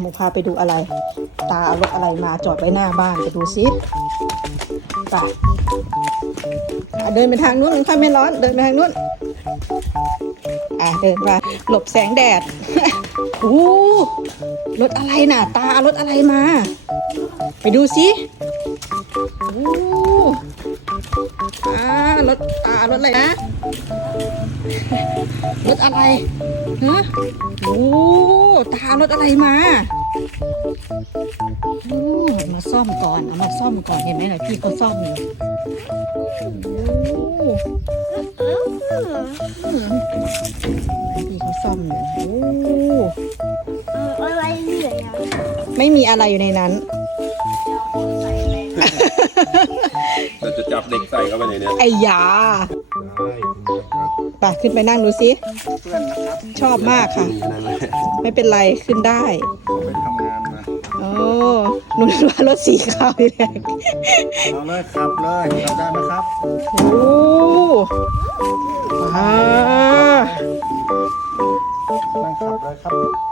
หมูพาไปดูอะไร ตาเอารถอะไรมาจอดไว้หน้าบ้านไปดูซิไปเดินไปทางนู้นค่อยไม่ร้อน เดินไปทางนู้นอะเดินมาหลบแสงแดดโอ้รถอะไรน่ะ ตาเอารถอะไรมา ไปดูสิโอ้อ่ารถตาเอารถอะไรนะ รถอะไรฮะโอ้ ตาเอารถอะไรมาโอ้มาซ่อมก่อน เอามาซ่อมก่อนเห็นไหมล่ะพี่เขาซ่อมอยู่โอ้พี่เขาซ่อมอยู่โอ้อะไรเหนื่อยอะไม่มีอะไรอยู่ในนั้น เราจะจับเด็กใส่เข้าไปในเนี้ยไอ้ยาไปขึ้นไปนั่งดูสิเพื่อนนะครับชอบมากค่ะนั่นแหละไม่เป็นไรขึ้นได้ผมไปทำงานมาโอ้หนุ่นว่ารถสีขาวนี่แหละเอาเลยขับเลยขับได้ไหมครับโอ้ว้านั่งขับเลยครับขับ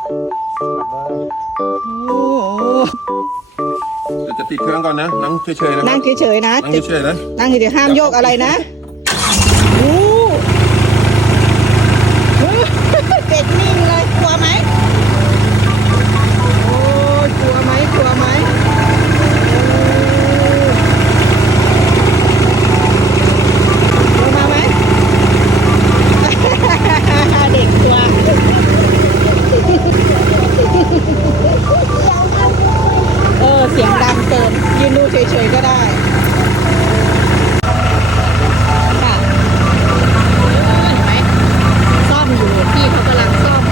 ติดเครื่องก่อนนะ นั่งเฉยๆนะนั่งเฉยๆนะนั่งเฉยๆนะนั่งเฉยๆห้ามโยกอะไรนะโอ้โอ้เด็กนิ่งเลยกลัวไหมโอ้ยกลัวไหมกลัวไหมโอ้ลงมาไหม เด็กกลัว เออ เสียงดังเกิน ยืนดู เฉยๆก็ได้ค่ะเออเห็นไหมซ่อมอยู่พี่เขากำลังซ่อม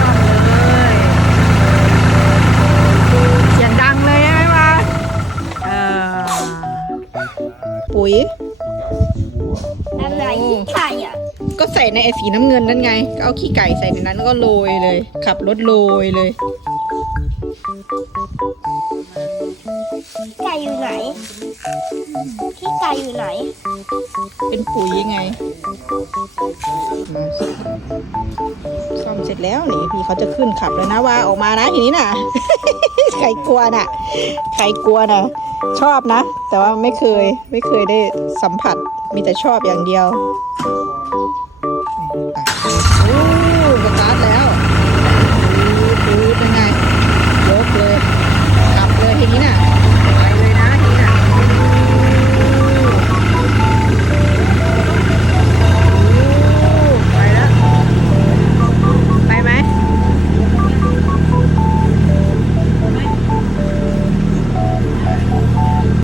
ซ่อมเลยเสียงดังเลยใช่ไหมวะเออปุ๋ย อะไรที่ไข่อะก็ใส่ในไอ้สีน้ำเงินนั่นไง ก็เอาขี้ไก่ใส่ในนั้นก็โรยเลย ขับรถโรยเลย ไก่อยู่ไหนที่ไก่อยู่ไหน เป็นปุ๋ยยังไงซ่อมเสร็จแล้วนี่พี่เขาจะขึ้นขับแล้วนะว่าออกมานะทีนี้น่ะใครกลัวน่ะใครกลัวน่ะ ชอบนะ แต่ว่าไม่เคยไม่เคยได้สัมผัสมีแต่ชอบอย่างเดียวโอ้สตาร์ทแล้วดูเป็นไงยกเลยขับเลยทีนี้น่ะ